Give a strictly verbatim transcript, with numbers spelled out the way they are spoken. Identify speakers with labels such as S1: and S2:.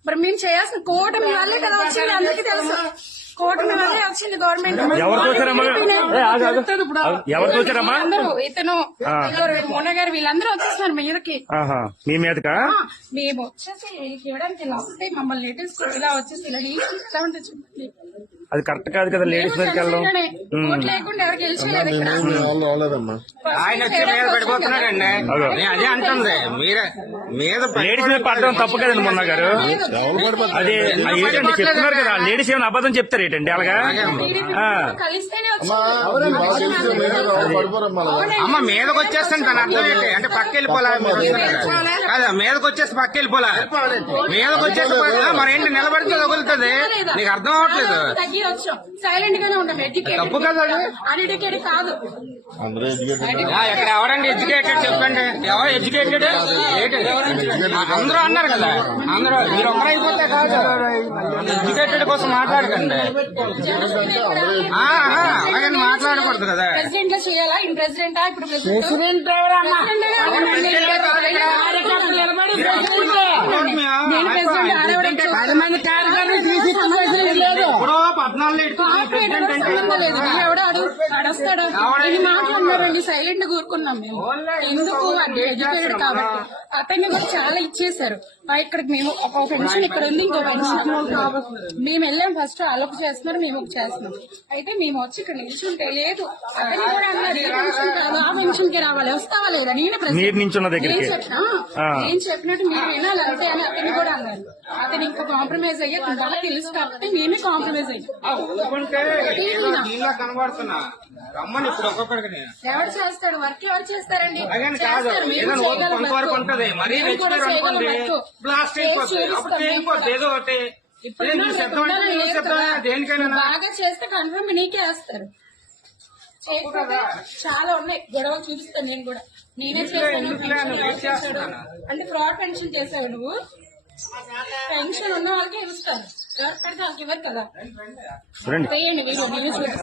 S1: మరి మేము చేయాల్సిన కూటమి వల్లే కదా వచ్చింది, అందరికీ తెలుసు. కూటమి వల్లే వచ్చింది గవర్నమెంట్.
S2: ఎవరు చూసారమ్మా?
S1: అందరూ ఇతను మోన గారు వీళ్ళందరూ వచ్చేస్తున్నారు మీదకి.
S2: మీ మీదకా?
S1: మేము వచ్చేసి చేయడానికి లాస్ట్ టైం మమ్మల్ని లేటెస్ట్ ఇలా వచ్చేసి ఇలా ఎలా ఉంటుంది చూడండి.
S2: అది కరెక్ట్ కాదు కదా, లేడీస్ మీదకి వెళ్ళడం.
S1: లేకుండా ఎవరు గెలిచలేదు ఇక్కడ.
S3: ఆయన వచ్చి మీద పడిపోతున్నాడండి, అదే అంటుంది. మీరే మీద
S2: లేడీస్ మీద పడడం తప్పు కదండి మొన్న గారు. అది ఏంటండి చెప్తున్నారు కదా, లేడీస్ ఏమైనా అబద్ధం చెప్తారు ఏంటండి అలాగా?
S1: కలిస్తేనే
S3: అమ్మ మీదకి వచ్చేస్తాను తన అర్థం ఏంటి అంటే పక్క వెళ్ళిపోలా కాదా, మీదకి వచ్చేసి పక్క వెళ్ళిపోలా, మీదకి వచ్చేసి మరేంటి నిలబడితే తగులుతుంది, నీకు అర్థం అవ్వట్లేదు.
S1: సైలెంట్ గానే ఉంటాం. ఎడ్యుకేటెడ్
S3: తప్పు కదా,
S1: అన్ఎడ్యుకేటెడ్ కాదు.
S3: ఇక్కడ ఎవరండి ఎడ్యుకేటెడ్ చెప్పండి, ఎవరు ఎడ్యుకేటెడ్? అందరూ అన్నారు కదా, అందరూ మీరు ఒక్కరైపోతే కాదు, ఎడ్యుకేటెడ్ కోసం మాట్లాడకండి. అలాగని మాట్లాడకూడదు కదా.
S1: ప్రెసిడెంట్ లో చేయాలా? ఇన్ ప్రెసిడెంటా? ఇప్పుడు ప్రెసిడెంట్
S3: పది మంది
S1: మాట్లాడినారండి, సైలెంట్ కూరుకున్నాం మేము. ఎందుకు అంటే ఎడ్యుకేటెడ్ కాబట్టి అతన్ని కూడా చాలా ఇచ్చేసారు. ఇక్కడికి మేము ఒక పెన్షన్ ఇక్కడ ఉంది, ఇంకో పెన్షన్ మేము వెళ్ళాం. ఫస్ట్ వాళ్ళకు చేస్తున్నారు, మేము ఒక చేస్తున్నాం. అయితే మేము వచ్చి ఇక్కడ నిల్చుంటే లేదు, అతన్ని కూడా అన్నారు ఏ పెన్షన్ కాదు ఆ పెన్షన్ కి రావాలి, వస్తావా లేదా? నేనే నేను చెప్పినట్టు మీరు వినాలి అంతే అని అతన్ని కూడా అన్నారు. అతను ఇంకా కాంప్రమైజ్ అయ్యే బాగా తెలుసు కాబట్టి మేమే కాంప్రమైజ్ అయ్యాం.
S3: కనబడుతున్నా రమ్మని ఇప్పుడు ఒక్కొక్కడికి
S1: ఎవరు చేస్తాడు వర్క్? ఎవరు చేస్తారండి?
S3: మరీ బ్లాస్ట్ అయిపోతుంది ఏదో ఒకటి. దేనికైనా
S1: బాగా చేస్తే కన్ఫర్మ్ నీకే వేస్తారు. చాలా ఉన్నాయి గొడవలు, చూపిస్తాను నేను కూడా. నేనే చేశాను అంటే ఫ్రాడ్ పెన్షన్ చేసావు నువ్వు. పెన్షన్ ఉన్న వాళ్ళకే ఇస్తారు, ఎవరు పడితే వాళ్ళకి ఇవ్వరు కదా. వేయండి వీడియో.